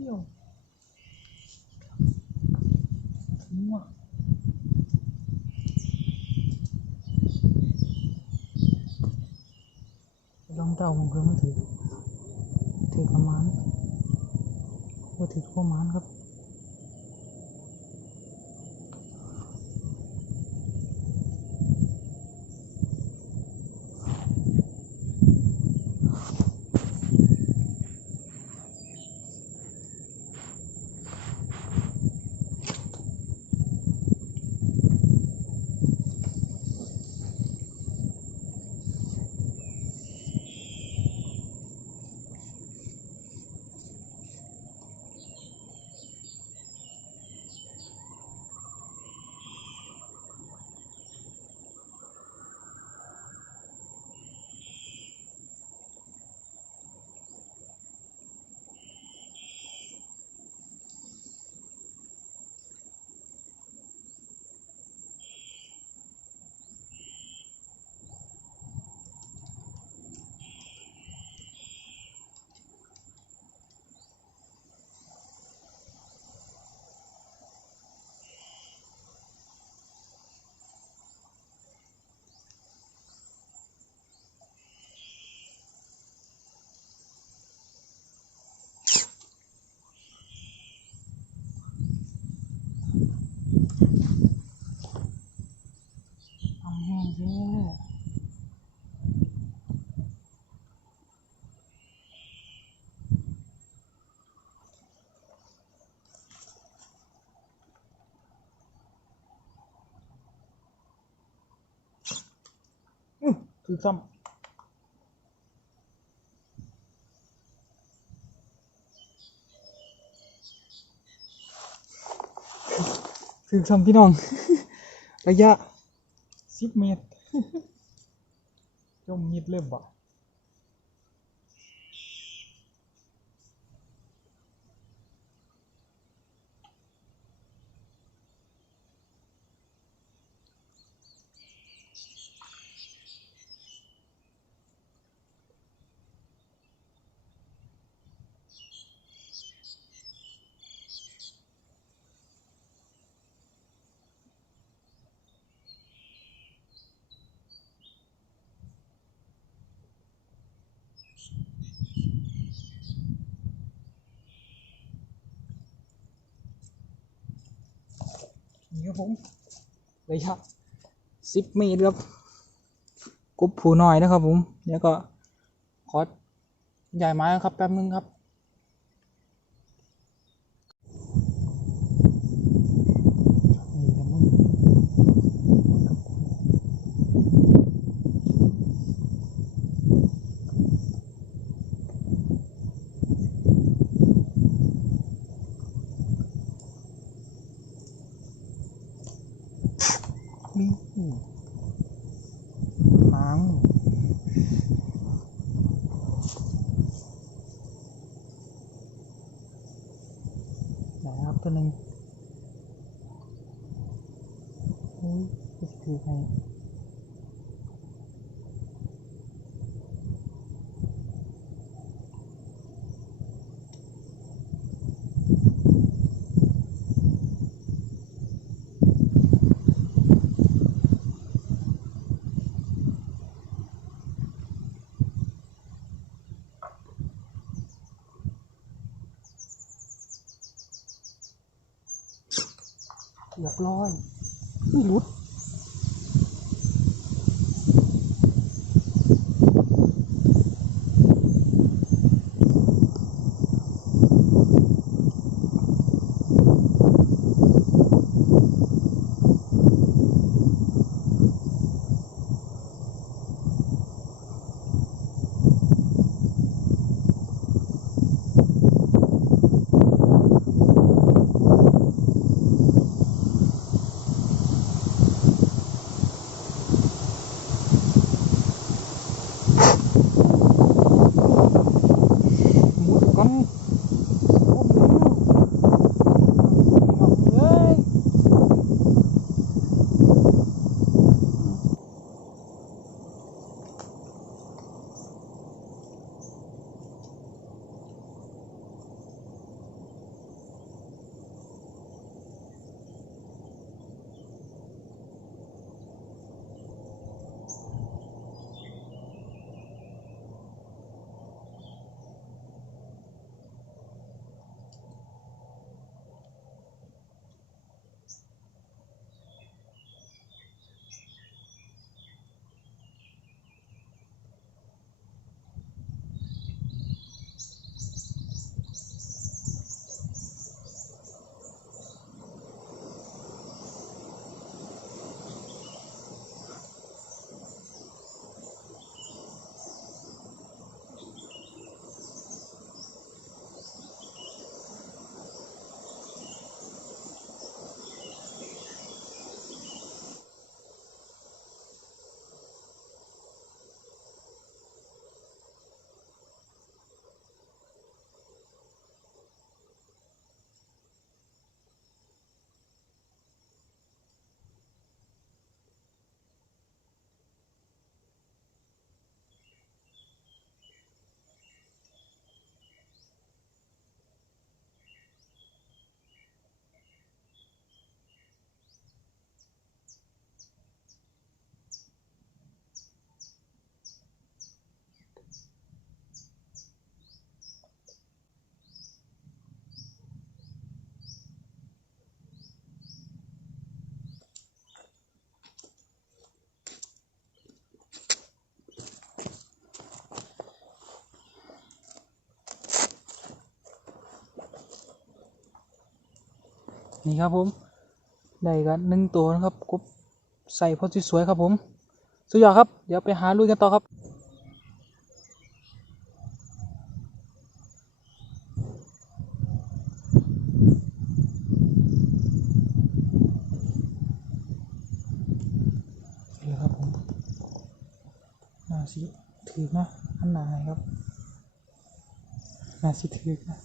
เดียวมั่วลองเดาผมเพิ่มมาถือประมาณว่าถือประมาณครับเอาแห้งเยอะถือซ้ำพี่น้อง ระยะ10 เมตร จมมิดเริ่มบ่นี่ครับผมระยะ10 เมตรครับกบผูน้อยนะครับผมแล้วก็ขอใหญ่ไม้ครับแป๊บนึงครับมีหางนะครับตัวหนึ่งจะถือให้เรียบร้อยไม่หลุด นี่ครับผมได้กัน1ตัวนะครับกบใส่พอสวยๆครับผมสุดยอดครับเดี๋ยวไปหาลุยกันต่อครับนี่ครับผมน่าสิถือนะอันไหนครับน่าสิถือนะ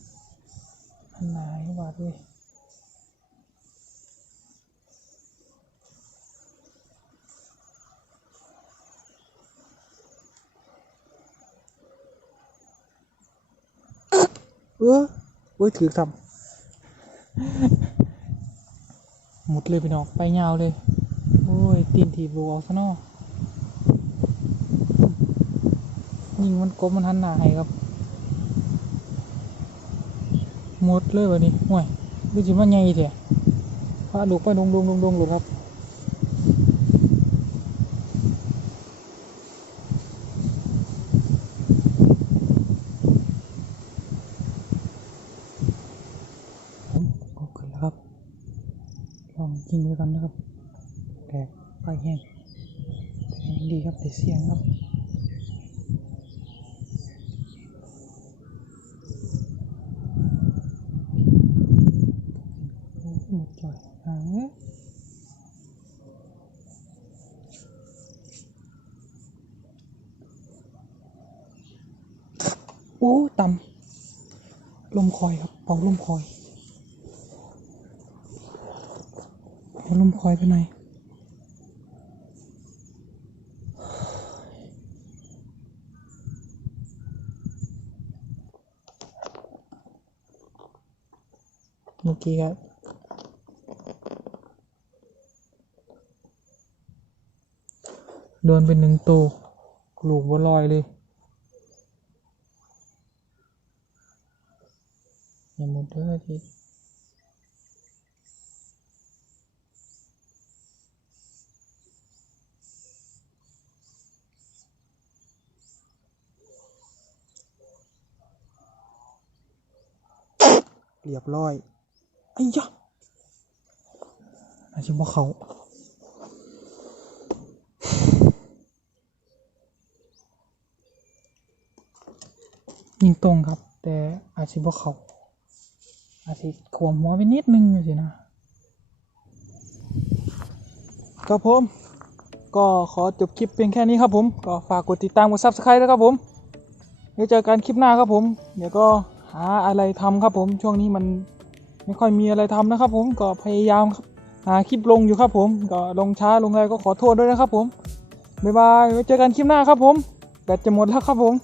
อันไหนบาดเลยโอ้ยถือทำหมดเลยไปนอกไปยาวเลยโอ้ยตีนถีบรูออกซะเนาะยิงมันกบมันหันหน้าให้ครับหมดเลยแบบนี้ห่วยดูจิมันใหญ่เถอะพาลูกไปดงหลุดครับผมก็ขึ้นแล้วครับลองยิงไปกันนะครับแต่ไปแห้งดีครับแต่เสียงครับหมดจ่อยหางโอ้ต่ำลมคอยครับเป่าลมคอยเอาลมคอยไปหน่อยเมื่อกี้ครับโดนเป็น1 ตัวลูกบัวลอยเลยอย่าหมดเด้อทีเรียบร้อยไอ้ยะอาชิบ่เขายิงตรงครับแต่อาชิบ่เขาอาชิขวมหัวไปนิดนึงสินะครับผมก็ขอจบคลิปเพียงแค่นี้ครับผมก็ฝากกดติดตามกด Subscribe ด้วยครับผมเดี๋ยวเจอกันคลิปหน้าครับผมเดี๋ยวก็หาอะไรทำครับผมช่วงนี้มันไม่ค่อยมีอะไรทำนะครับผมก็พยายามหาคลิปลงอยู่ครับผมก็ลงช้าลงอะไรก็ขอโทษด้วยนะครับผมบ๊ายบายไว้เจอกันคลิปหน้าครับผมแบตจะหมดแล้วครับผม